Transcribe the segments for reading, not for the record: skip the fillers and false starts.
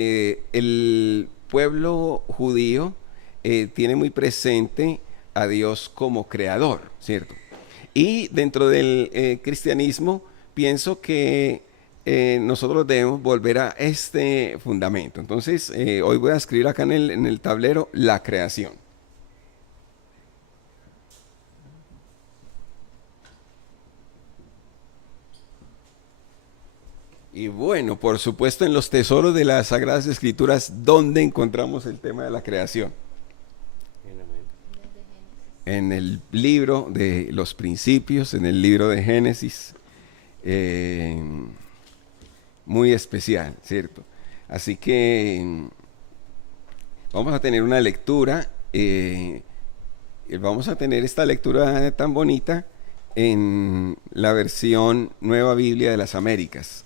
El pueblo judío tiene muy presente a Dios como creador, ¿cierto? Y dentro del cristianismo pienso que nosotros debemos volver a este fundamento. Entonces, hoy voy a escribir acá en el tablero la creación. Y bueno, por supuesto en los tesoros de las Sagradas Escrituras, ¿dónde encontramos el tema de la creación? En el libro de los principios, en el libro de Génesis, eh, muy especial, ¿cierto? Así que vamos a tener una lectura, vamos a tener esta lectura tan bonita en la versión Nueva Biblia de las Américas.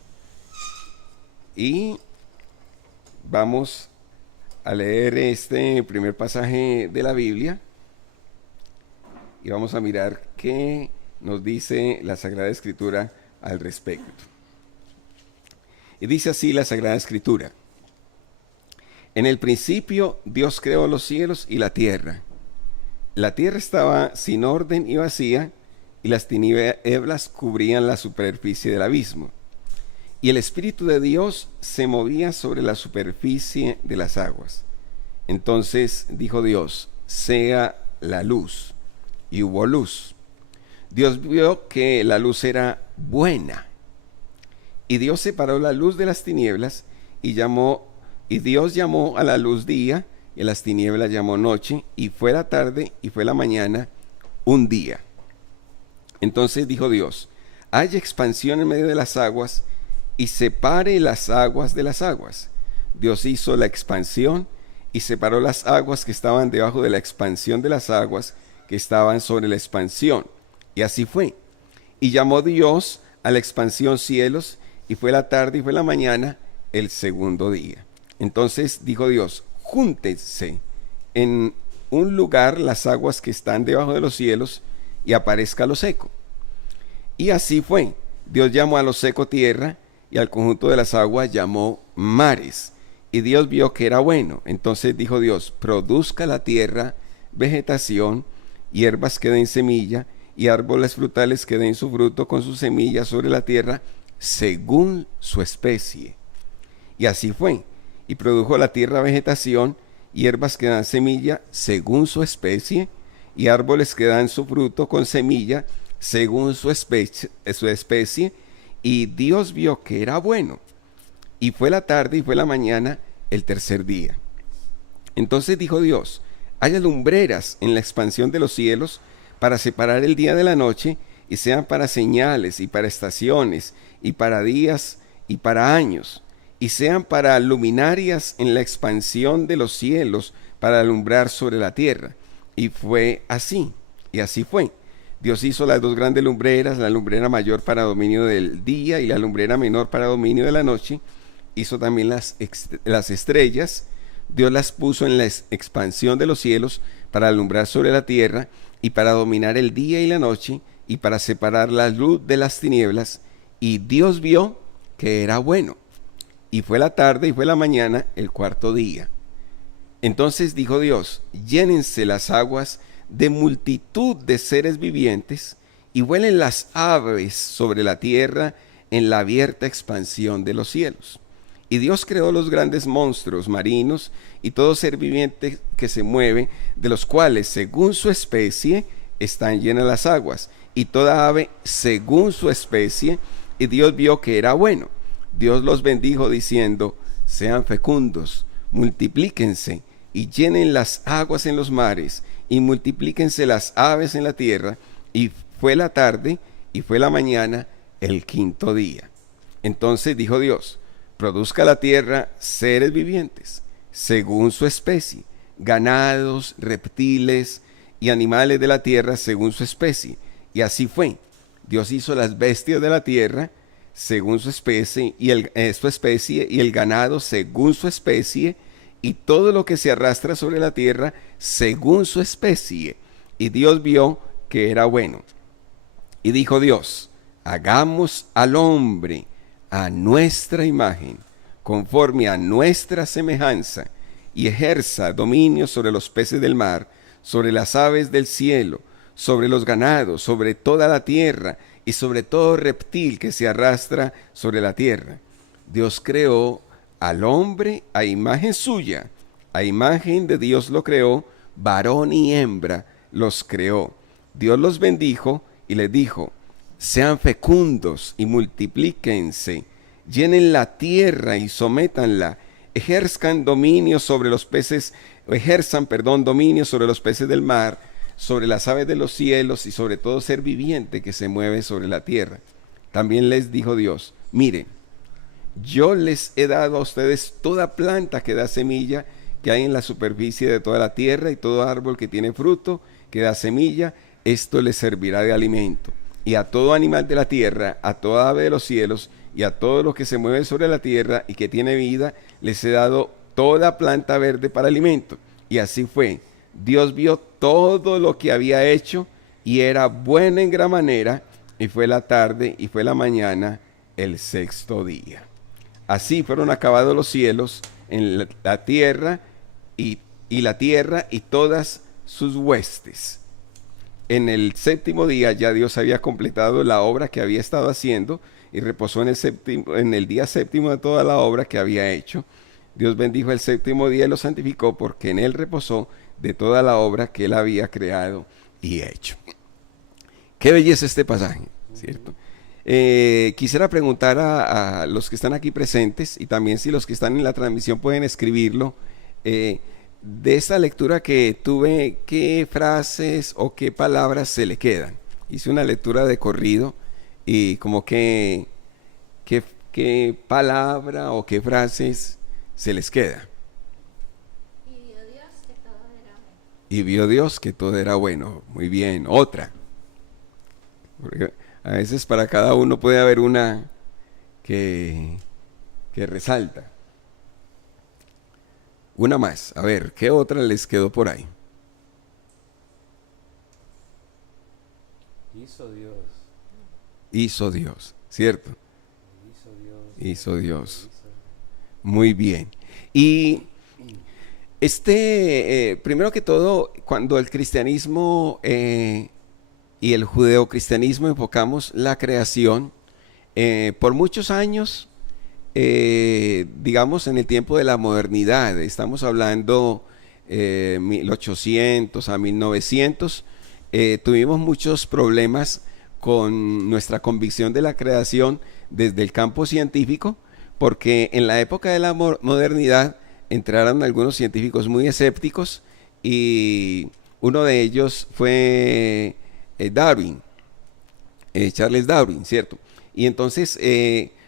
Y vamos a leer este primer pasaje de la Biblia y vamos a mirar qué nos dice la Sagrada Escritura al respecto. Y dice así la Sagrada Escritura: en el principio Dios creó los cielos y la tierra. La tierra estaba sin orden y vacía, y las tinieblas cubrían la superficie del abismo. Y el Espíritu de Dios se movía sobre la superficie de las aguas. Entonces dijo Dios: sea la luz. Y hubo luz. Dios vio que la luz era buena. Y Dios separó la luz de las tinieblas y Dios llamó a la luz día, y a las tinieblas llamó noche, y fue la tarde y fue la mañana un día. Entonces dijo Dios: haya expansión en medio de las aguas, y separe las aguas de las aguas. Dios hizo la expansión y separó las aguas que estaban debajo de la expansión de las aguas que estaban sobre la expansión. Y así fue. Y llamó Dios a la expansión cielos, y fue la tarde y fue la mañana el segundo día. Entonces dijo Dios: júntense en un lugar las aguas que están debajo de los cielos, y aparezca lo seco. Y así fue. Dios llamó a lo seco tierra, y al conjunto de las aguas llamó mares. Y Dios vio que era bueno. Entonces dijo Dios: produzca la tierra vegetación, hierbas que den semilla, y árboles frutales que den su fruto con su semilla sobre la tierra, según su especie. Y así fue. Y produjo la tierra vegetación, hierbas que dan semilla, según su especie, y árboles que dan su fruto con semilla, según su especie. Y Dios vio que era bueno. Y fue la tarde y fue la mañana el tercer día. Entonces dijo Dios: haya lumbreras en la expansión de los cielos para separar el día de la noche, y sean para señales y para estaciones y para días y para años, y sean para luminarias en la expansión de los cielos para alumbrar sobre la tierra. Y fue así, y así fue. Dios hizo las dos grandes lumbreras, la lumbrera mayor para dominio del día y la lumbrera menor para dominio de la noche. Hizo también las estrellas. Dios las puso en la expansión de los cielos para alumbrar sobre la tierra, y para dominar el día y la noche, y para separar la luz de las tinieblas. Y Dios vio que era bueno. Y fue la tarde y fue la mañana el cuarto día. Entonces dijo Dios: llénense las aguas de multitud de seres vivientes, y vuelen las aves sobre la tierra en la abierta expansión de los cielos. Y Dios creó los grandes monstruos marinos y todo ser viviente que se mueve, de los cuales según su especie están llenas las aguas, y toda ave según su especie. Y Dios vio que era bueno. Dios los bendijo diciendo: sean fecundos, multiplíquense y llenen las aguas en los mares, y multiplíquense las aves en la tierra. Y fue la tarde y fue la mañana el quinto día. Entonces dijo Dios: produzca la tierra seres vivientes, según su especie, ganados, reptiles y animales de la tierra según su especie. Y así fue. Dios hizo las bestias de la tierra según su especie, y el ganado según su especie, y todo lo que se arrastra sobre la tierra según su especie. Y Dios vio que era bueno. Y dijo Dios: hagamos al hombre a nuestra imagen, conforme a nuestra semejanza, y ejerza dominio sobre los peces del mar, sobre las aves del cielo, sobre los ganados, sobre toda la tierra, y sobre todo reptil que se arrastra sobre la tierra. Dios creó al hombre a imagen suya, a imagen de Dios lo creó, varón y hembra los creó. Dios los bendijo y les dijo: sean fecundos y multiplíquense, llenen la tierra y sométanla, ejerzan dominio sobre los peces, dominio sobre los peces del mar, sobre las aves de los cielos y sobre todo ser viviente que se mueve sobre la tierra. También les dijo Dios: miren, yo les he dado a ustedes toda planta que da semilla que hay en la superficie de toda la tierra, y todo árbol que tiene fruto que da semilla, esto les servirá de alimento. Y a todo animal de la tierra, a toda ave de los cielos, y a todo lo que se mueve sobre la tierra y que tiene vida, les he dado toda planta verde para alimento. Y así fue. Dios vio todo lo que había hecho, y era bueno en gran manera, y fue la tarde y fue la mañana el sexto día. Así fueron acabados los cielos en la tierra y la tierra y todas sus huestes. En el séptimo día ya Dios había completado la obra que había estado haciendo, y reposó en el día séptimo de toda la obra que había hecho. Dios bendijo el séptimo día y lo santificó, porque en él reposó de toda la obra que él había creado y hecho. Qué belleza este pasaje, ¿cierto? Quisiera preguntar a los que están aquí presentes, y también si los que están en la transmisión pueden escribirlo, de esta lectura que tuve, ¿qué frases o qué palabras se le quedan? Hice una lectura de corrido, y como que qué palabra o qué frases se les queda. Y vio Dios que todo era bueno. Y vio Dios que todo era bueno. Muy bien. Otra. Porque a veces para cada uno puede haber una que resalta. Una más. A ver, ¿qué otra les quedó por ahí? Hizo Dios. Hizo Dios, ¿cierto? Hizo Dios. Hizo Dios. Hizo. Muy bien. Y primero que todo, cuando el cristianismo y el judeocristianismo enfocamos la creación, por muchos años, digamos en el tiempo de la modernidad, estamos hablando 1800 a 1900, tuvimos muchos problemas con nuestra convicción de la creación desde el campo científico, porque en la época de la modernidad entraron algunos científicos muy escépticos, y uno de ellos fue Darwin, Charles Darwin, ¿cierto? Y entonces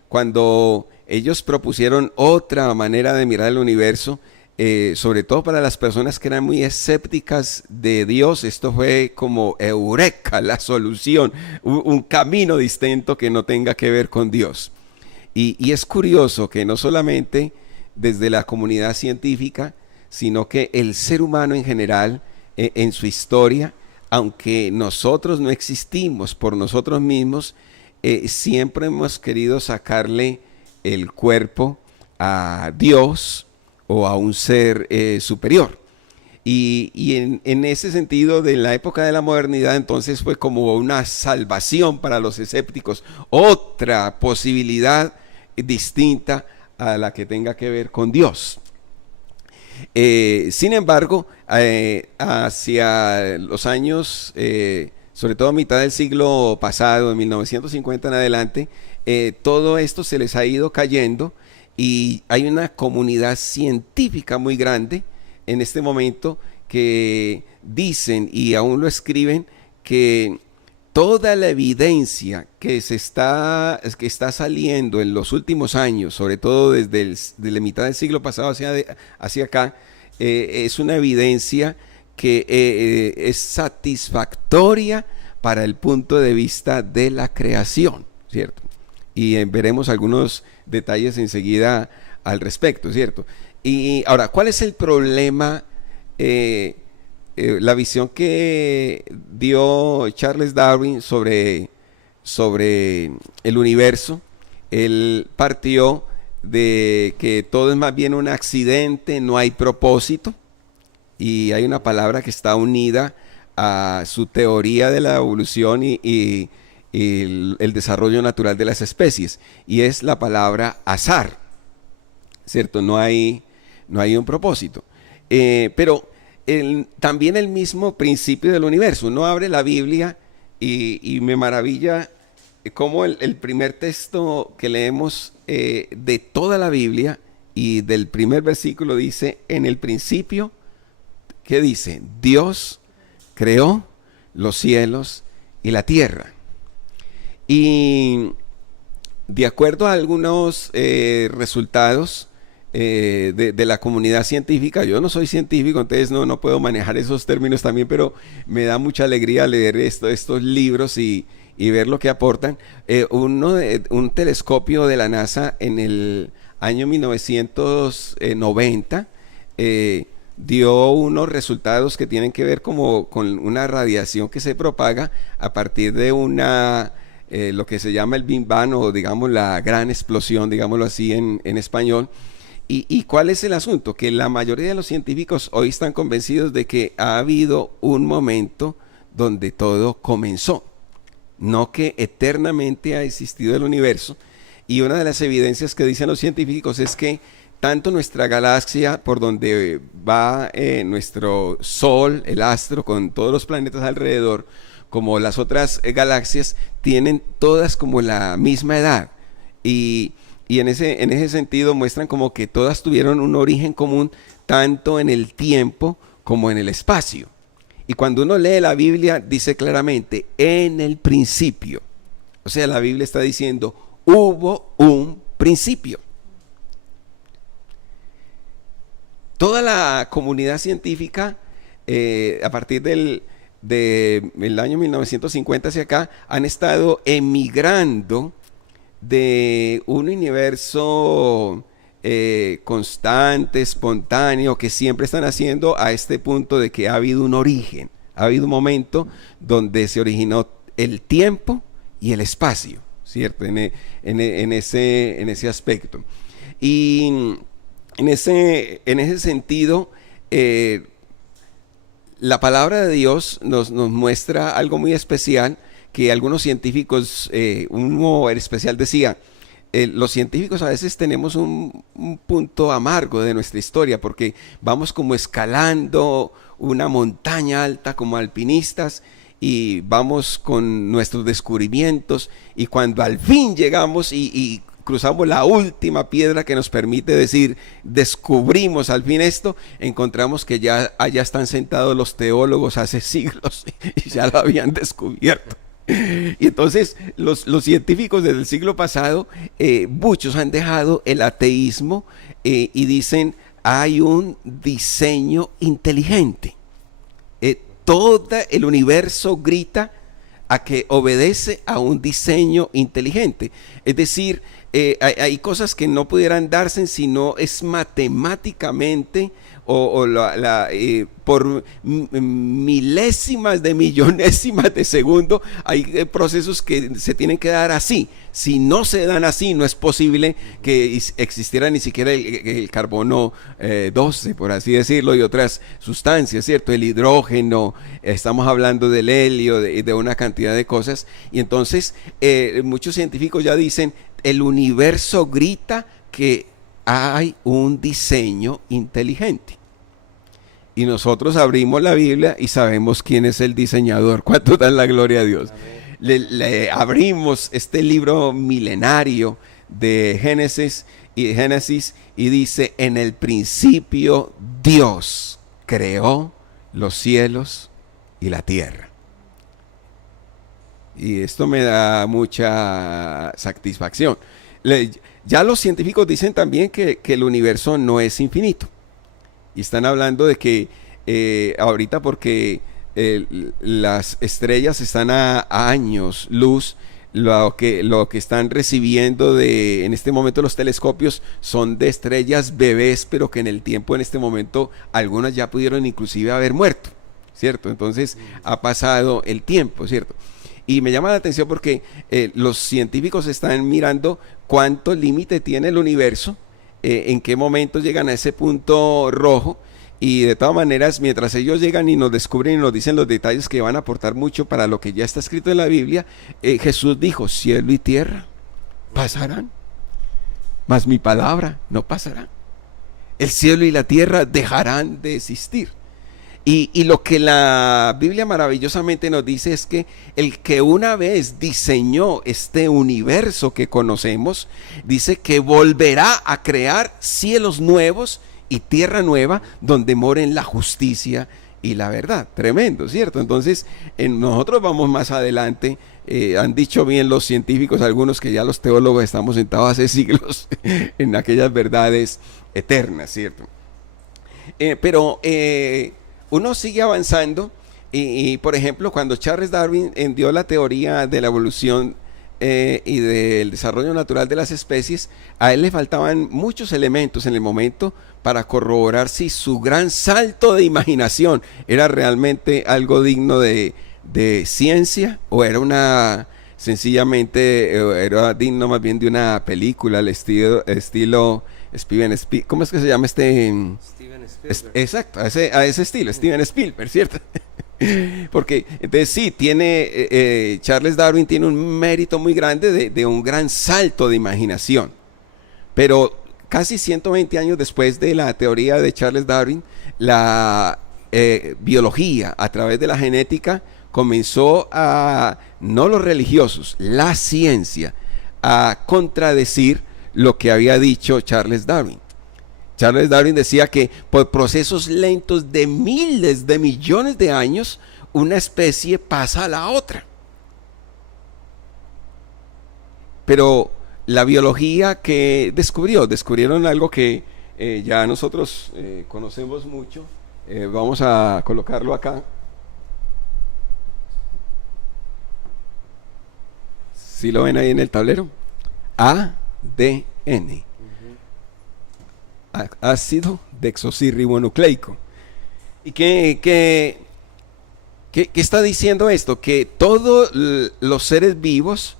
cuando ellos propusieron otra manera de mirar el universo, sobre todo para las personas que eran muy escépticas de Dios, esto fue como eureka, la solución, un camino distinto que no tenga que ver con Dios. Y es curioso que no solamente desde la comunidad científica, sino que el ser humano en general, en su historia, aunque nosotros no existimos por nosotros mismos, siempre hemos querido sacarle el cuerpo a Dios o a un ser superior. Y en ese sentido, de la época de la modernidad, entonces fue como una salvación para los escépticos, otra posibilidad distinta a la que tenga que ver con Dios. Sin embargo, hacia los años, sobre todo a mitad del siglo pasado, de 1950 en adelante, todo esto se les ha ido cayendo, y hay una comunidad científica muy grande en este momento que dicen, y aún lo escriben, que toda la evidencia que está saliendo en los últimos años, sobre todo desde la mitad del siglo pasado hacia acá, es una evidencia que es satisfactoria para el punto de vista de la creación, ¿cierto? Y veremos algunos detalles enseguida al respecto, ¿cierto? Y ahora, ¿cuál es el problema? La visión que dio Charles Darwin sobre el universo, él partió de que todo es más bien un accidente, no hay propósito, y hay una palabra que está unida a su teoría de la evolución y el desarrollo natural de las especies, y es la palabra azar, ¿cierto? No hay un propósito. Pero también el mismo principio del universo. Uno abre la Biblia y me maravilla cómo el primer texto que leemos de toda la Biblia y del primer versículo dice, en el principio, ¿qué dice? Dios creó los cielos y la tierra. Y de acuerdo a algunos resultados de la comunidad científica, yo no soy científico, entonces no puedo manejar esos términos también, pero me da mucha alegría leer estos libros y ver lo que aportan. Un telescopio de la NASA en el año 1990 dio unos resultados que tienen que ver como con una radiación que se propaga a partir de lo que se llama el Big Bang, o digamos la gran explosión, digámoslo así en español. ¿Y cuál es el asunto? Que la mayoría de los científicos hoy están convencidos de que ha habido un momento donde todo comenzó, no que eternamente ha existido el universo. Y una de las evidencias que dicen los científicos es que tanto nuestra galaxia, por donde va nuestro Sol, el astro, con todos los planetas alrededor, como las otras galaxias, tienen todas como la misma edad. Y en ese sentido muestran como que todas tuvieron un origen común, tanto en el tiempo como en el espacio. Y cuando uno lee la Biblia, dice claramente, en el principio. O sea, la Biblia está diciendo, hubo un principio. Toda la comunidad científica, a partir del año 1950 hacia acá, han estado emigrando de un universo constante, espontáneo, que siempre están haciendo, a este punto de que ha habido un origen, ha habido un momento donde se originó el tiempo y el espacio, ¿cierto? En ese aspecto. Y en ese sentido, la palabra de Dios nos muestra algo muy especial, que algunos científicos, uno en especial decía, los científicos a veces tenemos un punto amargo de nuestra historia, porque vamos como escalando una montaña alta como alpinistas, y vamos con nuestros descubrimientos, y cuando al fin llegamos y cruzamos la última piedra que nos permite decir, descubrimos al fin esto, encontramos que ya allá están sentados los teólogos hace siglos y ya lo habían descubierto. Y entonces los científicos desde el siglo pasado, muchos han dejado el ateísmo y dicen, hay un diseño inteligente. Todo el universo grita a que obedece a un diseño inteligente. Es decir, hay cosas que no pudieran darse si no es matemáticamente por milésimas de millonésimas de segundo. Hay procesos que se tienen que dar así. Si no se dan así, no es posible que existiera ni siquiera el carbono 12, por así decirlo, y otras sustancias, ¿cierto? El hidrógeno, estamos hablando del helio, de una cantidad de cosas. Y entonces muchos científicos ya dicen, el universo grita que hay un diseño inteligente. Y nosotros abrimos la Biblia y sabemos quién es el diseñador. ¿Cuánto dan la gloria a Dios? Le abrimos este libro milenario de Génesis y dice, en el principio Dios creó los cielos y la tierra. Y esto me da mucha satisfacción. Ya los científicos dicen también que el universo no es infinito. Y están hablando de que ahorita, porque las estrellas están a años luz, lo que están recibiendo en este momento los telescopios son de estrellas bebés, pero que en el tiempo, en este momento, algunas ya pudieron inclusive haber muerto, ¿cierto? Entonces ha pasado el tiempo, ¿cierto? Y me llama la atención porque los científicos están mirando cuánto límite tiene el universo, en qué momento llegan a ese punto rojo. Y de todas maneras, mientras ellos llegan y nos descubren y nos dicen los detalles que van a aportar mucho para lo que ya está escrito en la Biblia, Jesús dijo, cielo y tierra pasarán, mas mi palabra no pasará. El cielo y la tierra dejarán de existir. Y lo que la Biblia maravillosamente nos dice es que el que una vez diseñó este universo que conocemos, dice que volverá a crear cielos nuevos y tierra nueva donde moren la justicia y la verdad. Tremendo, ¿cierto? Entonces, nosotros vamos más adelante. Han dicho bien los científicos, algunos, que ya los teólogos estamos sentados hace siglos en aquellas verdades eternas, ¿cierto? Pero uno sigue avanzando y, por ejemplo, cuando Charles Darwin dio la teoría de la evolución y del desarrollo natural de las especies, a él le faltaban muchos elementos en el momento para corroborar si su gran salto de imaginación era realmente algo digno de ciencia o era una sencillamente era digno más bien de una película al estilo Steven Spielberg. ¿Cómo es que se llama este? Steven Spielberg. Exacto, a ese estilo, Steven Spielberg, ¿cierto? Porque entonces sí, tiene Charles Darwin tiene un mérito muy grande de un gran salto de imaginación. Pero casi 120 años después de la teoría de Charles Darwin, la biología a través de la genética comenzó a, no los religiosos, la ciencia, a contradecir lo que había dicho Charles Darwin. Charles Darwin decía que por procesos lentos de miles de millones de años, una especie pasa a la otra. Pero la biología que descubrieron algo que ya nosotros conocemos mucho. Vamos a colocarlo acá. ¿Sí lo ven ahí en el tablero? ADN. Ácido desoxirribonucleico. ¿Y qué está diciendo esto? Que todos los seres vivos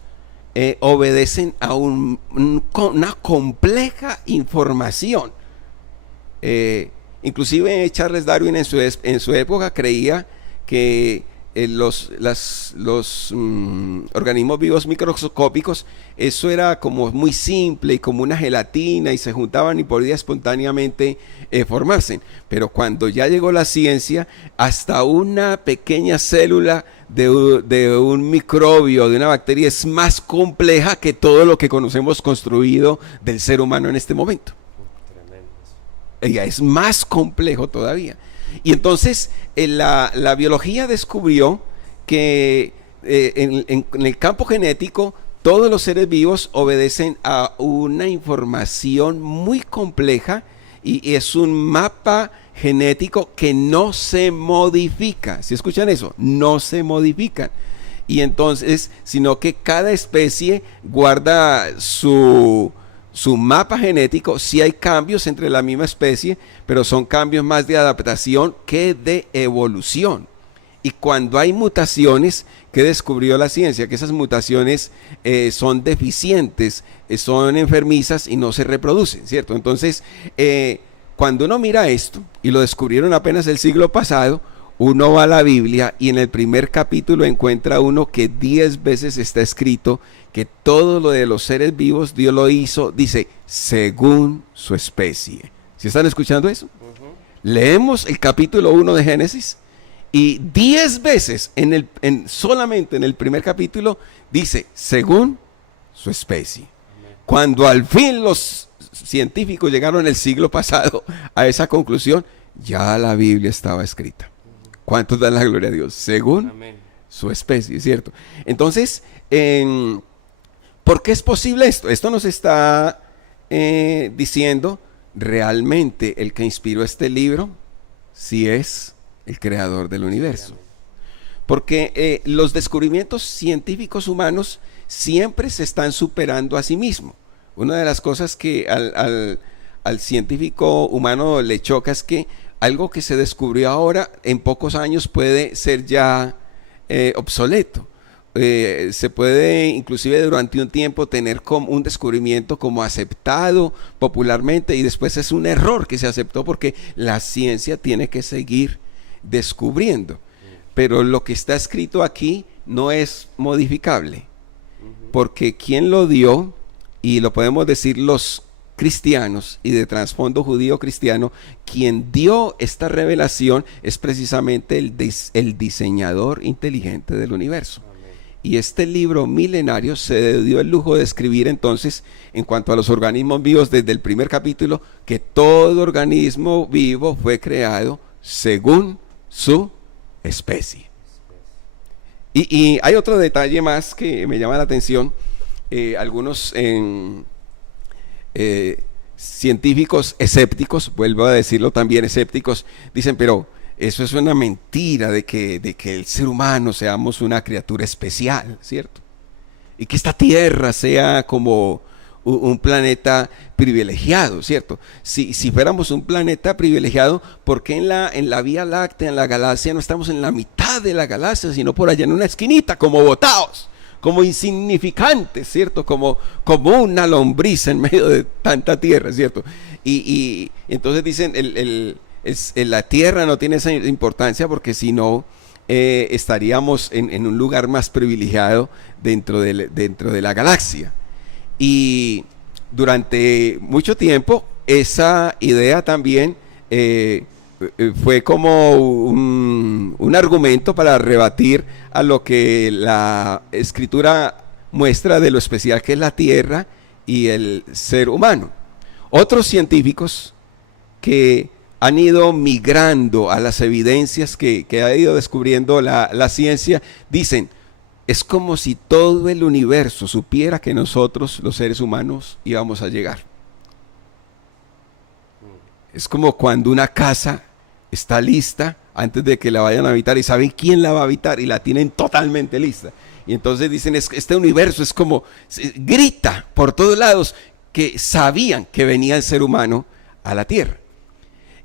obedecen a una compleja información. Inclusive Charles Darwin en su época creía que los organismos vivos microscópicos, eso era como muy simple y como una gelatina y se juntaban y podía espontáneamente formarse. Pero cuando ya llegó la ciencia, hasta una pequeña célula de un microbio, de una bacteria, es más compleja que todo lo que conocemos construido del ser humano en este momento. Ella es más complejo todavía. Y entonces la biología descubrió que en el campo genético todos los seres vivos obedecen a una información muy compleja y es un mapa genético que no se modifica. ¿Sí escuchan eso? No se modifican. Y entonces, sino que cada especie guarda su mapa genético. Sí hay cambios entre la misma especie, pero son cambios más de adaptación que de evolución. Y cuando hay mutaciones, ¿qué descubrió la ciencia? Que esas mutaciones son deficientes, son enfermizas y no se reproducen, ¿cierto? Entonces, cuando uno mira esto, y lo descubrieron apenas el siglo pasado, uno va a la Biblia y en el primer capítulo encuentra uno que 10 veces está escrito que todo lo de los seres vivos Dios lo hizo, dice, según su especie. ¿Sí están escuchando eso? Leemos el capítulo 1 de Génesis y 10 veces solamente en el primer capítulo dice, según su especie. Cuando al fin los científicos llegaron el siglo pasado a esa conclusión, ya la Biblia estaba escrita. ¿Cuántos dan la gloria a Dios? Según su especie, ¿cierto? Entonces, ¿por qué es posible esto? Esto nos está diciendo realmente el que inspiró este libro, si es el creador del universo. Porque los descubrimientos científicos humanos siempre se están superando a sí mismos. Una de las cosas que al científico humano le choca es que algo que se descubrió ahora en pocos años puede ser ya obsoleto. se puede inclusive durante un tiempo tener como un descubrimiento como aceptado popularmente y después es un error que se aceptó porque la ciencia tiene que seguir descubriendo. Pero lo que está escrito aquí no es modificable, porque quien lo dio, y lo podemos decir los cristianos y de trasfondo judío cristiano, quien dio esta revelación es precisamente el diseñador inteligente del universo. Y este libro milenario se dio el lujo de escribir entonces en cuanto a los organismos vivos desde el primer capítulo que todo organismo vivo fue creado según su especie. Y hay otro detalle más que me llama la atención. Algunos científicos escépticos, vuelvo a decirlo también, escépticos, dicen, pero eso es una mentira de que el ser humano seamos una criatura especial, ¿cierto? Y que esta Tierra sea como un planeta privilegiado, ¿cierto? Si fuéramos un planeta privilegiado, ¿por qué en la Vía Láctea, en la galaxia, no estamos en la mitad de la galaxia, sino por allá en una esquinita, como botados, como insignificantes, ¿cierto? Como una lombriz en medio de tanta tierra, ¿cierto? Y entonces dicen, la Tierra no tiene esa importancia porque si no, estaríamos en un lugar más privilegiado dentro de la galaxia. Y durante mucho tiempo esa idea también fue como un argumento para rebatir a lo que la escritura muestra de lo especial que es la Tierra y el ser humano. Otros científicos que han ido migrando a las evidencias que ha ido descubriendo la ciencia dicen, es como si todo el universo supiera que nosotros, los seres humanos, íbamos a llegar. Es como cuando una casa está lista antes de que la vayan a habitar y saben quién la va a habitar y la tienen totalmente lista. Y entonces dicen, este universo es como, grita por todos lados que sabían que venía el ser humano a la Tierra.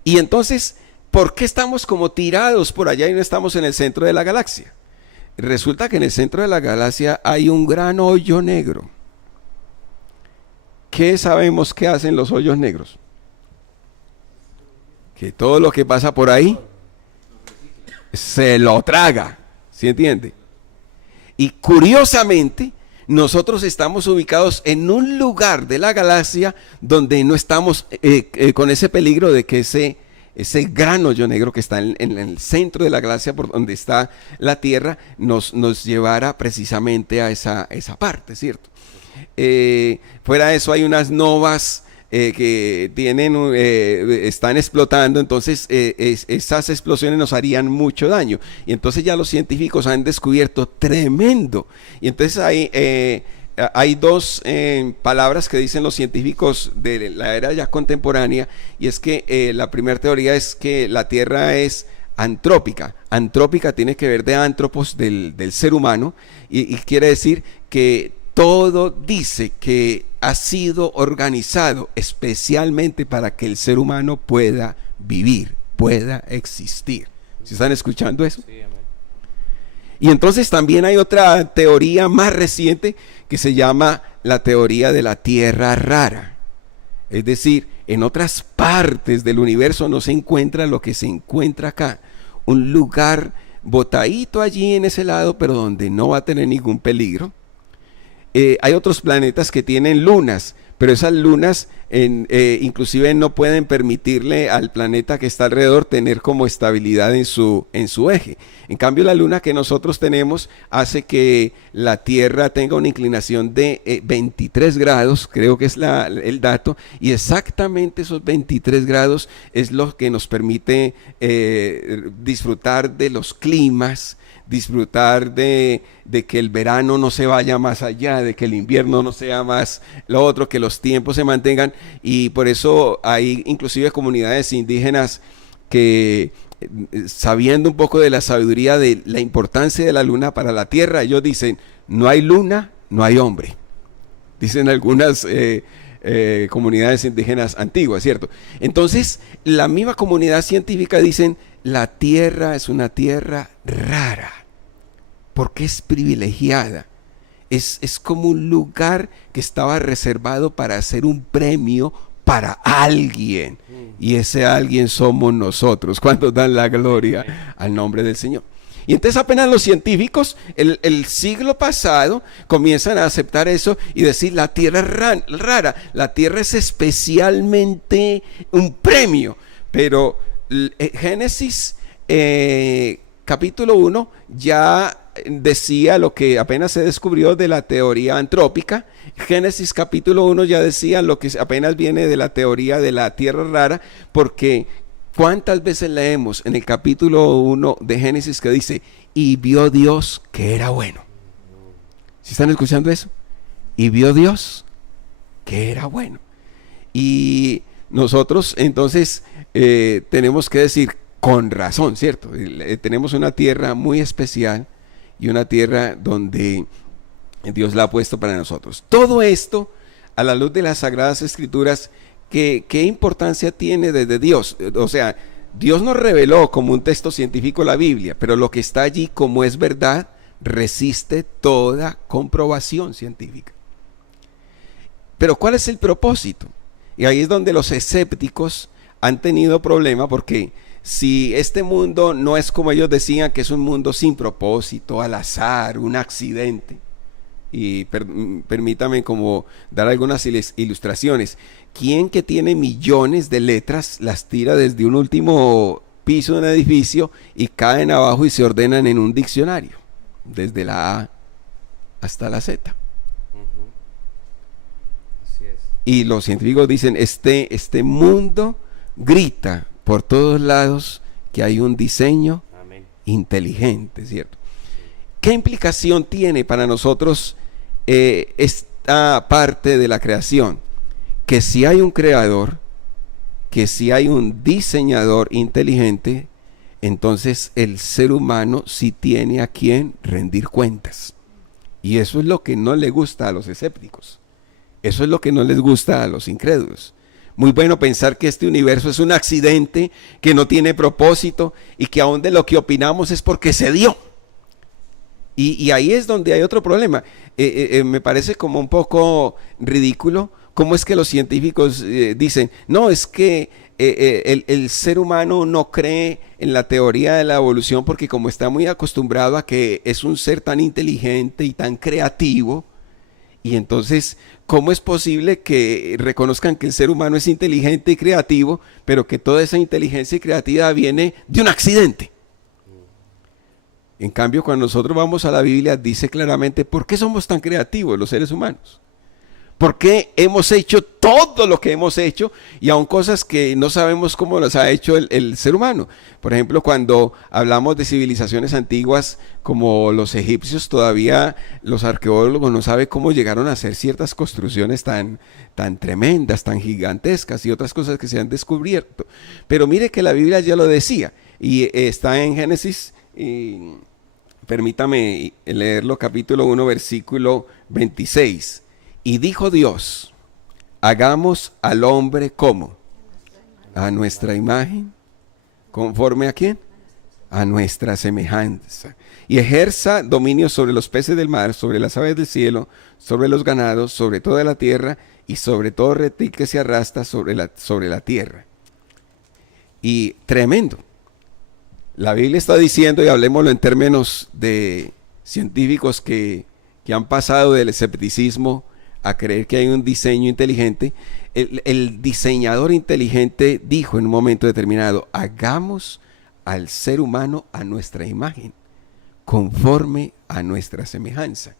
Y entonces, ¿por qué estamos como tirados por allá y no estamos en el centro de la galaxia? Resulta que en el centro de la galaxia hay un gran hoyo negro. ¿Qué sabemos que hacen los hoyos negros? Que todo lo que pasa por ahí se lo traga, ¿sí entiende? Y curiosamente, nosotros estamos ubicados en un lugar de la galaxia donde no estamos con ese peligro de que ese gran hoyo negro que está en el centro de la galaxia, por donde está la Tierra, nos llevará precisamente a esa parte, ¿cierto? Fuera de eso hay unas novas que están explotando, entonces esas explosiones nos harían mucho daño. Y entonces ya los científicos han descubierto tremendo. Y entonces hay dos palabras que dicen los científicos de la era ya contemporánea, y es que la primera teoría es que la Tierra es antrópica. Antrópica tiene que ver de antropos, del ser humano, y quiere decir que todo dice que ha sido organizado especialmente para que el ser humano pueda vivir, pueda existir. ¿Sí están escuchando eso? Sí, amén. Y entonces también hay otra teoría más reciente que se llama la teoría de la Tierra rara. Es decir, en otras partes del universo no se encuentra lo que se encuentra acá. Un lugar botadito allí en ese lado, pero donde no va a tener ningún peligro. Hay otros planetas que tienen lunas, pero esas lunas inclusive no pueden permitirle al planeta que está alrededor tener como estabilidad en su eje. En cambio, la luna que nosotros tenemos hace que la Tierra tenga una inclinación de 23 grados, creo que es el dato, y exactamente esos 23 grados es lo que nos permite disfrutar de los climas, disfrutar de que el verano no se vaya más allá, de que el invierno no sea más lo otro, que los tiempos se mantengan. Y por eso hay inclusive comunidades indígenas que, sabiendo un poco de la sabiduría de la importancia de la luna para la Tierra, ellos dicen, no hay luna, no hay hombre. Dicen algunas comunidades indígenas antiguas, ¿cierto? Entonces, la misma comunidad científica dicen, la Tierra es una tierra rara. porque es privilegiada. Es como un lugar que estaba reservado para hacer un premio para alguien. Y ese alguien somos nosotros, cuando dan la gloria al nombre del Señor. Y entonces apenas los científicos, el siglo pasado, comienzan a aceptar eso y decir, la Tierra es rara, la Tierra es especialmente un premio. Pero Génesis capítulo 1 ya decía lo que apenas se descubrió de la teoría antrópica. Génesis capítulo 1 ya decía lo que apenas viene de la teoría de la tierra rara, porque ¿cuántas veces leemos en el capítulo 1 de Génesis que dice, y vio Dios que era bueno? ¿Sí están escuchando eso? Y vio Dios que era bueno. Y nosotros entonces tenemos que decir, con razón, ¿cierto? Tenemos una tierra muy especial y una tierra donde Dios la ha puesto para nosotros. Todo esto, a la luz de las Sagradas Escrituras, ¿qué importancia tiene desde Dios? O sea, Dios nos reveló como un texto científico la Biblia, pero lo que está allí como es verdad, resiste toda comprobación científica. Pero ¿cuál es el propósito? Y ahí es donde los escépticos han tenido problema, porque si este mundo no es como ellos decían, que es un mundo sin propósito, al azar, un accidente, y permítame como dar algunas ilustraciones. ¿Quién que tiene millones de letras las tira desde un último piso de un edificio y caen abajo y se ordenan en un diccionario, desde la A hasta la Z? Así es. Y los científicos dicen, este mundo grita por todos lados que hay un diseño Amén. inteligente, ¿cierto? ¿Qué implicación tiene para nosotros esta parte de la creación? Que si hay un creador, que si hay un diseñador inteligente, entonces el ser humano sí tiene a quien rendir cuentas. Y eso es lo que no le gusta a los escépticos. Eso es lo que no les gusta a los incrédulos. Muy bueno pensar que este universo es un accidente, que no tiene propósito y que aún de lo que opinamos es porque se dio. Y ahí es donde hay otro problema. Me parece como un poco ridículo cómo es que los científicos dicen, no, es que el ser humano no cree en la teoría de la evolución porque como está muy acostumbrado a que es un ser tan inteligente y tan creativo, y entonces, ¿cómo es posible que reconozcan que el ser humano es inteligente y creativo, pero que toda esa inteligencia y creatividad viene de un accidente? En cambio, cuando nosotros vamos a la Biblia, dice claramente por qué somos tan creativos los seres humanos. ¿Por qué hemos hecho todo lo que hemos hecho y aún cosas que no sabemos cómo las ha hecho el ser humano? Por ejemplo, cuando hablamos de civilizaciones antiguas como los egipcios, todavía los arqueólogos no saben cómo llegaron a hacer ciertas construcciones tan tremendas, tan gigantescas y otras cosas que se han descubierto. Pero mire que la Biblia ya lo decía y está en Génesis. Permítame leerlo, capítulo 1, versículo 26. Y dijo Dios, hagamos al hombre como a nuestra imagen, ¿conforme a quién? A nuestra semejanza. Y ejerza dominio sobre los peces del mar, sobre las aves del cielo, sobre los ganados, sobre toda la tierra y sobre todo reptil que se arrastra sobre la tierra. Y tremendo. La Biblia está diciendo, y hablemoslo en términos de científicos que han pasado del escepticismo a creer que hay un diseño inteligente. El diseñador inteligente dijo en un momento determinado, hagamos al ser humano a nuestra imagen, conforme a nuestra semejanza.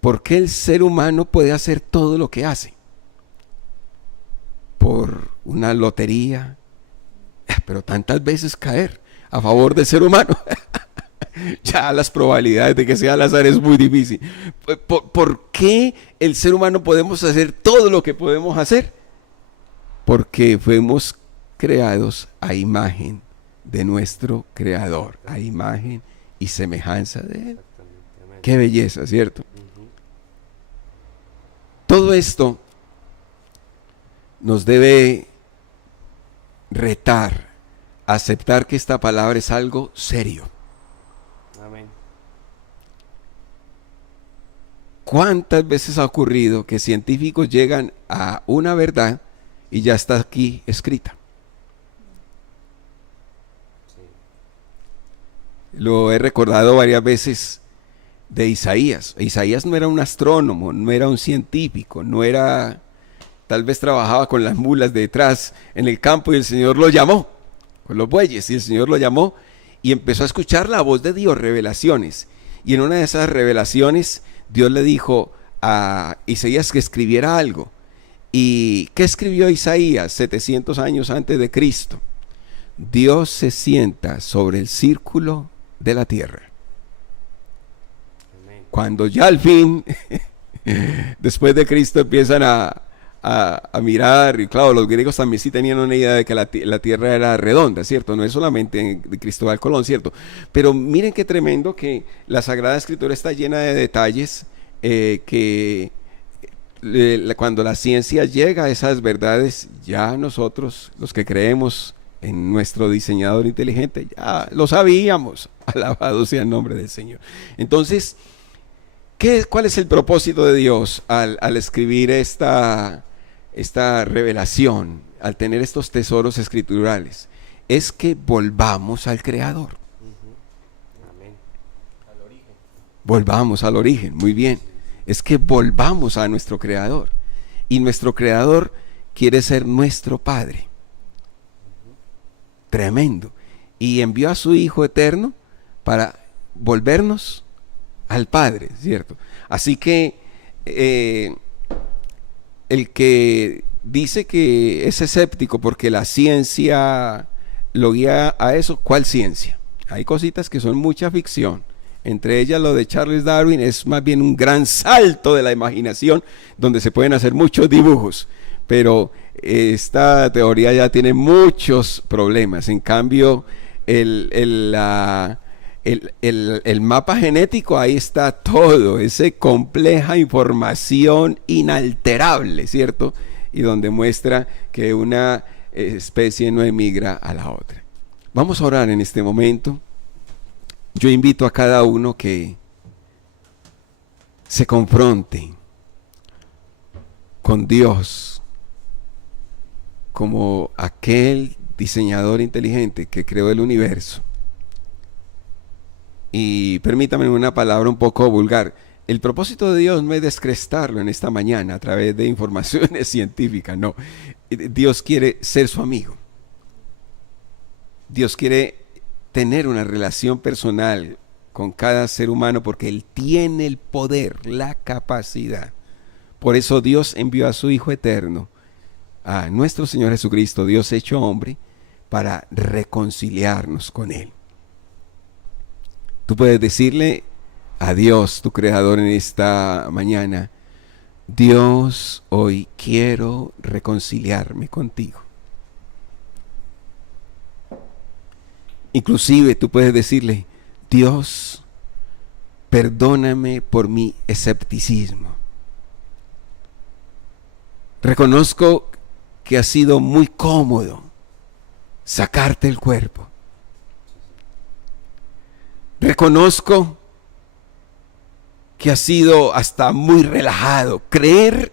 ¿Por qué el ser humano puede hacer todo lo que hace? Por una lotería, pero tantas veces caer a favor del ser humano. Ya las probabilidades de que sea al azar es muy difícil. ¿Por qué el ser humano podemos hacer todo lo que podemos hacer? Porque fuimos creados a imagen de nuestro creador, a imagen y semejanza de él. Qué belleza, ¿cierto? Todo esto nos debe retar a aceptar que esta palabra es algo serio. Amén. ¿Cuántas veces ha ocurrido que científicos llegan a una verdad y ya está aquí escrita? Lo he recordado varias veces de Isaías. Isaías no era un astrónomo, no era un científico, no era, tal vez trabajaba con las mulas detrás en el campo y el Señor lo llamó, con los bueyes, y el Señor lo llamó y empezó a escuchar la voz de Dios, revelaciones. Y en una de esas revelaciones, Dios le dijo a Isaías que escribiera algo. ¿Y qué escribió Isaías 700 años antes de Cristo? Dios se sienta sobre el círculo de la tierra. Cuando ya al fin, después de Cristo, empiezan a mirar, y claro, los griegos también sí tenían una idea de que la tierra era redonda, ¿cierto? No es solamente de Cristóbal Colón, ¿cierto? Pero miren qué tremendo que la Sagrada Escritura está llena de detalles cuando la ciencia llega a esas verdades, ya nosotros, los que creemos en nuestro diseñador inteligente, ya lo sabíamos. Alabado sea el nombre del Señor. Entonces, ¿cuál es el propósito de Dios al escribir esta revelación, al tener estos tesoros escriturales? Es que volvamos al Creador. Amén. Al origen. Volvamos al origen, muy bien. Es que volvamos a nuestro Creador. Y nuestro Creador quiere ser nuestro Padre. Tremendo. Y envió a su Hijo eterno para volvernos al Padre, ¿cierto? Así que el que dice que es escéptico porque la ciencia lo guía a eso, ¿cuál ciencia? Hay cositas que son mucha ficción. Entre ellas lo de Charles Darwin es más bien un gran salto de la imaginación donde se pueden hacer muchos dibujos, pero esta teoría ya tiene muchos problemas. En cambio, el mapa genético, ahí está todo, esa compleja información inalterable, ¿cierto? Y donde muestra que una especie no emigra a la otra. Vamos a orar en este momento. Yo invito a cada uno que se confronte con Dios como aquel diseñador inteligente que creó el universo. Y permítame una palabra un poco vulgar. El propósito de Dios no es descrestarlo en esta mañana a través de informaciones científicas, no. Dios quiere ser su amigo. Dios quiere tener una relación personal con cada ser humano porque Él tiene el poder, la capacidad. Por eso Dios envió a su Hijo eterno, a nuestro Señor Jesucristo, Dios hecho hombre, para reconciliarnos con Él. Tú puedes decirle a Dios, tu Creador, en esta mañana: Dios, hoy quiero reconciliarme contigo. Inclusive tú puedes decirle: Dios, perdóname por mi escepticismo. Reconozco que ha sido muy cómodo sacarte el cuerpo. Reconozco que ha sido hasta muy relajado creer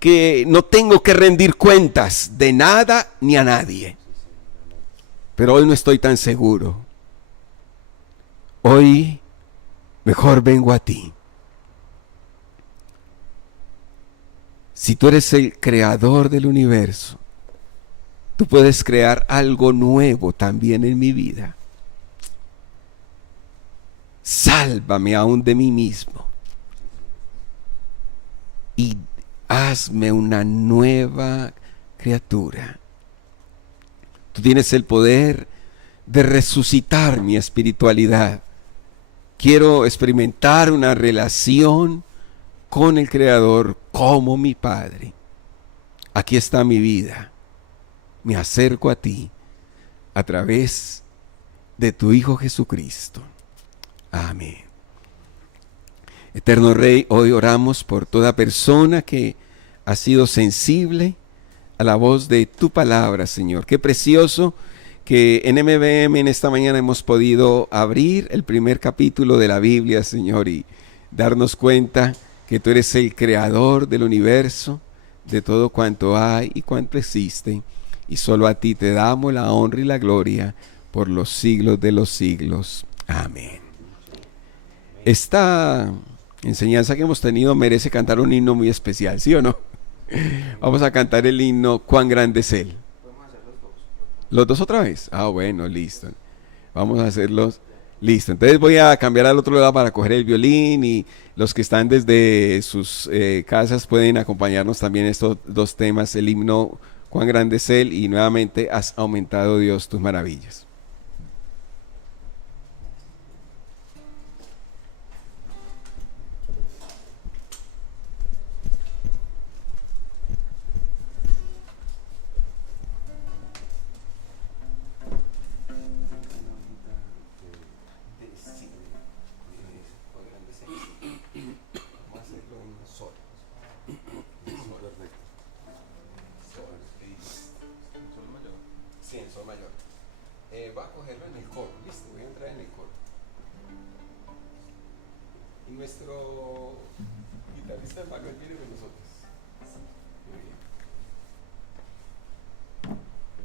que no tengo que rendir cuentas de nada ni a nadie. Pero hoy no estoy tan seguro. Hoy mejor vengo a ti. Si tú eres el creador del universo, tú puedes crear algo nuevo también en mi vida. Sálvame aún de mí mismo y hazme una nueva criatura. Tú tienes el poder de resucitar mi espiritualidad. Quiero experimentar una relación con el Creador como mi Padre. Aquí está mi vida. Me acerco a ti a través de tu Hijo Jesucristo. Amén. Eterno Rey, hoy oramos por toda persona que ha sido sensible a la voz de tu palabra, Señor. Qué precioso que en MBM en esta mañana hemos podido abrir el primer capítulo de la Biblia, Señor, y darnos cuenta que tú eres el creador del universo, de todo cuanto hay y cuanto existe, y solo a ti te damos la honra y la gloria por los siglos de los siglos. Amén. Esta enseñanza que hemos tenido merece cantar un himno muy especial, ¿sí o no? Vamos a cantar el himno Cuán grande es Él. Podemos hacer los dos. ¿Los dos otra vez? Ah, bueno, listo. Vamos a hacerlos. Listo. Entonces voy a cambiar al otro lado para coger el violín, y los que están desde sus casas pueden acompañarnos también estos dos temas, el himno Cuán grande es Él y nuevamente Has aumentado, Dios, tus maravillas. Sí, en sol mayor. Va a cogerlo en el coro, listo, voy a entrar en el coro. Y nuestro guitarrista Manuel viene con nosotros. Muy bien.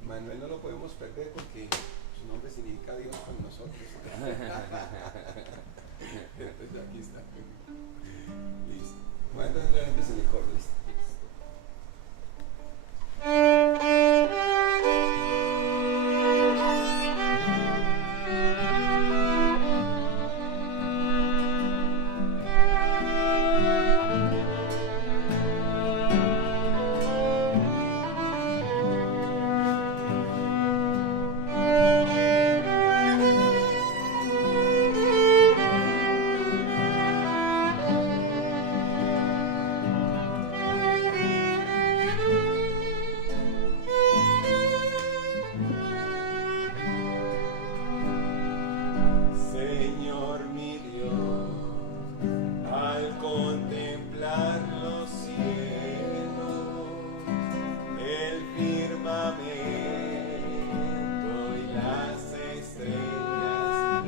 Manuel no lo podemos perder porque su nombre significa Dios con nosotros. Entonces aquí está. Listo. Voy a entrar antes en el coro, listo. Señor mi Dios, al contemplar los cielos, el firmamento y las estrellas,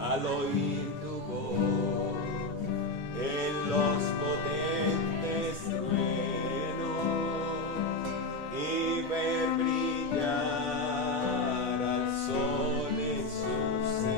al oír tu voz en los potentes truenos y ver brillar al sol en su seno.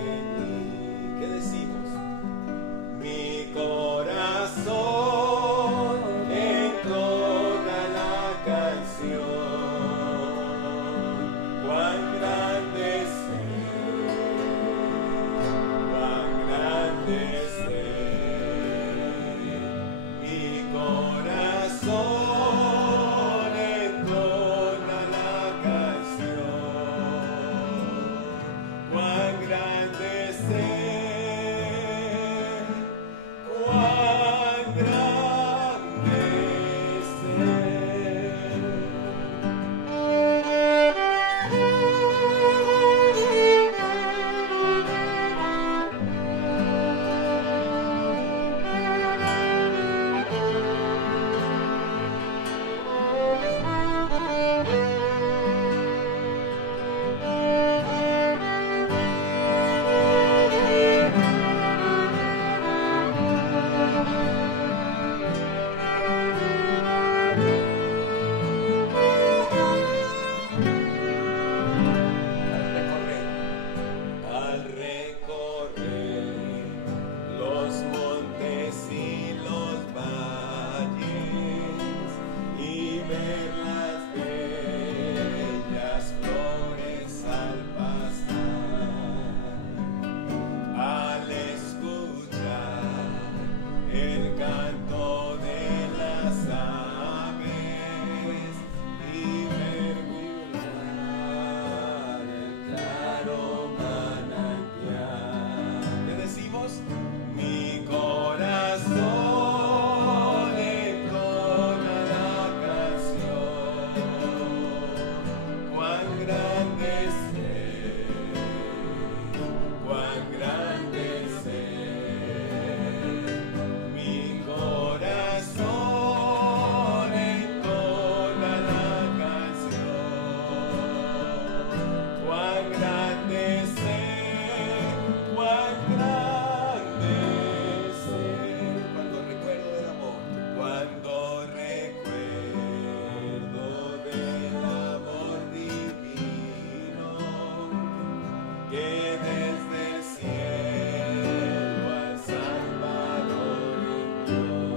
que desde el cielo al Salvador envió.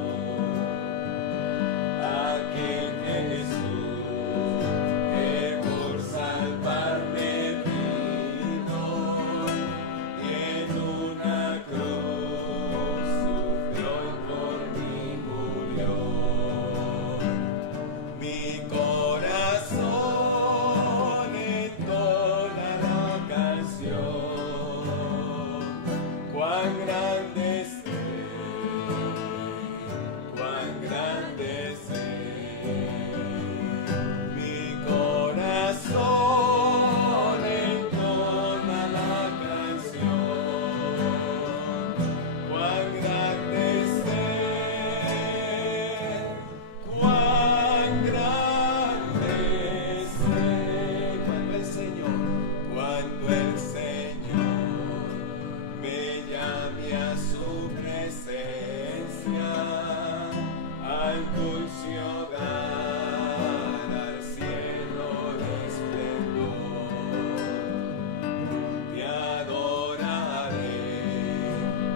Aquel Jesús que por salvarme vino, en una cruz sufrió y por mí murió. Mi corazón entona la canción, cuán grande es Él, cuán grande es Él. Mi corazón entona la canción, cuán grande es Él, cuán grande es Él. Cuando el Señor me llame a su presencia, al dulce hogar, al cielo de esplendor, te adoraré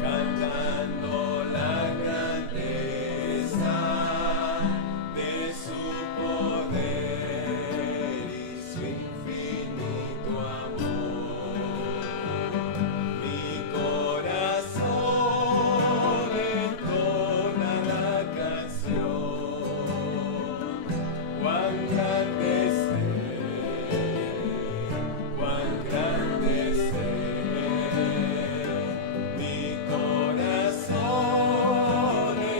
cantando la grandeza de su poder y su infinito amor. Mi corazón entona la canción, cuán grande es Él, cuán grande es Él. Mi corazón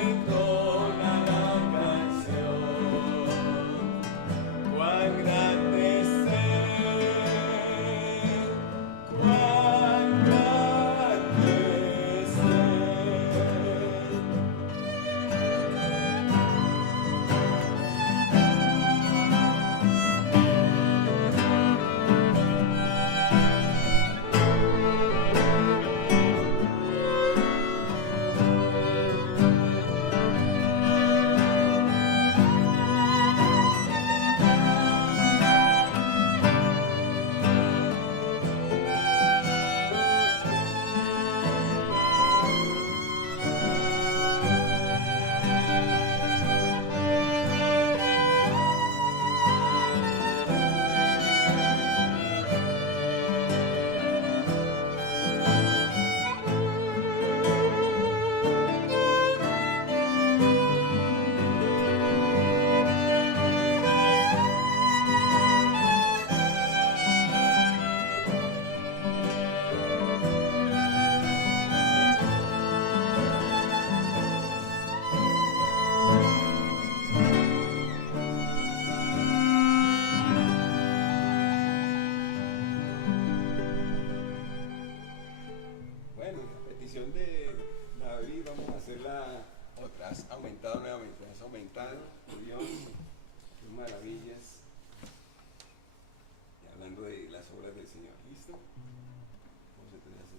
entona la canción, cuán grande es Él, cuán grande es Bueno, la petición de David, vamos a hacerla otra. Has aumentado nuevamente, has aumentado, Dios, qué maravillas. Y hablando de las obras del Señor, ¿listo? Vamos a empezar así.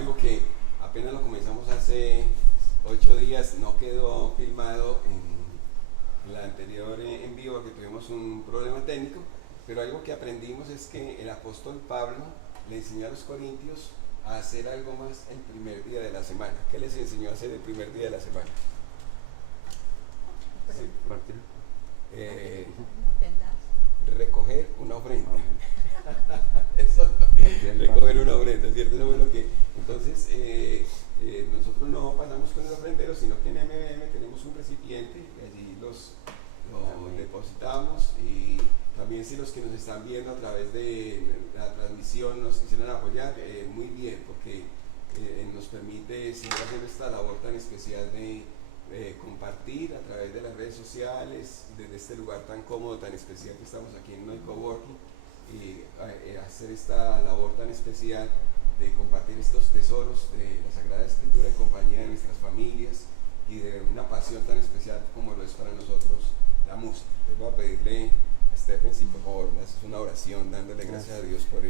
algo que apenas lo comenzamos hace 8 días, no quedó filmado en la anterior en vivo, que tuvimos un problema técnico, pero algo que aprendimos es que el apóstol Pablo le enseñó a los corintios a hacer algo más el primer día de la semana. ¿Qué les enseñó a hacer el primer día de la semana? Sí. Recoger una ofrenda. Eso, recoger una ofrenda, ¿cierto? Eso fue lo que. Entonces, nosotros no pasamos con el ofrendero, sino que en MBM tenemos un recipiente y allí lo depositamos. Y también, si los que nos están viendo a través de la transmisión nos quisieran apoyar, muy bien, porque nos permite seguir haciendo esta labor tan especial de compartir a través de las redes sociales, desde este lugar tan cómodo, tan especial que estamos aquí en Noy Coworking, y hacer esta labor tan especial de compartir estos tesoros de la Sagrada Escritura en compañía de nuestras familias y de una pasión tan especial como lo es para nosotros la música. Les voy a pedirle a Stephen si por favor me haces una oración dándole gracias a Dios por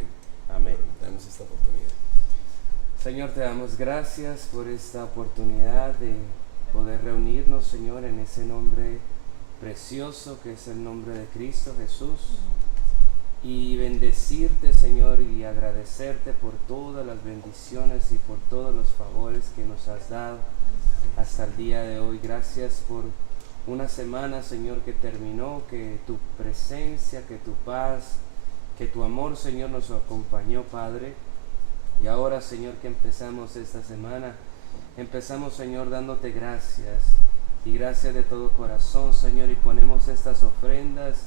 darnos esta oportunidad. Señor, te damos gracias por esta oportunidad de poder reunirnos, Señor, en ese nombre precioso que es el nombre de Cristo Jesús, y bendecirte, Señor, y agradecerte por todas las bendiciones y por todos los favores que nos has dado hasta el día de hoy. Gracias por una semana, Señor, que terminó, que tu presencia, que tu paz, que tu amor, Señor, nos acompañó, Padre. Y ahora, Señor, que empezamos esta semana, empezamos, Señor, dándote gracias, y gracias de todo corazón, Señor, y ponemos estas ofrendas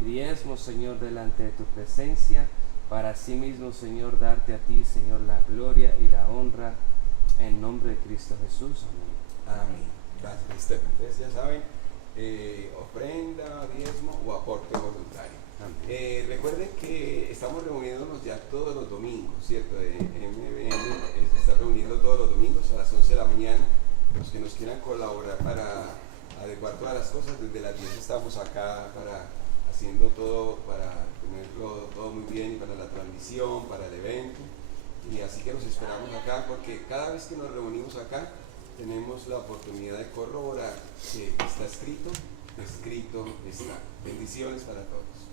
y diezmos, Señor, delante de tu presencia, para así mismo, Señor, darte a ti, Señor, la gloria y la honra, en nombre de Cristo Jesús. Amén. Amén. Gracias, Stephen. Entonces, ya saben, ofrenda, diezmo o aporte voluntario. Recuerden que estamos reuniéndonos ya todos los domingos, ¿cierto? MBM se está reuniendo todos los domingos a las 11 de la mañana. Los que nos quieran colaborar para adecuar todas las cosas, desde las 10 estamos acá haciendo todo para tenerlo todo muy bien, y para la transmisión, para el evento. Y así que los esperamos acá, porque cada vez que nos reunimos acá tenemos la oportunidad de corroborar que está escrito está. Bendiciones para todos.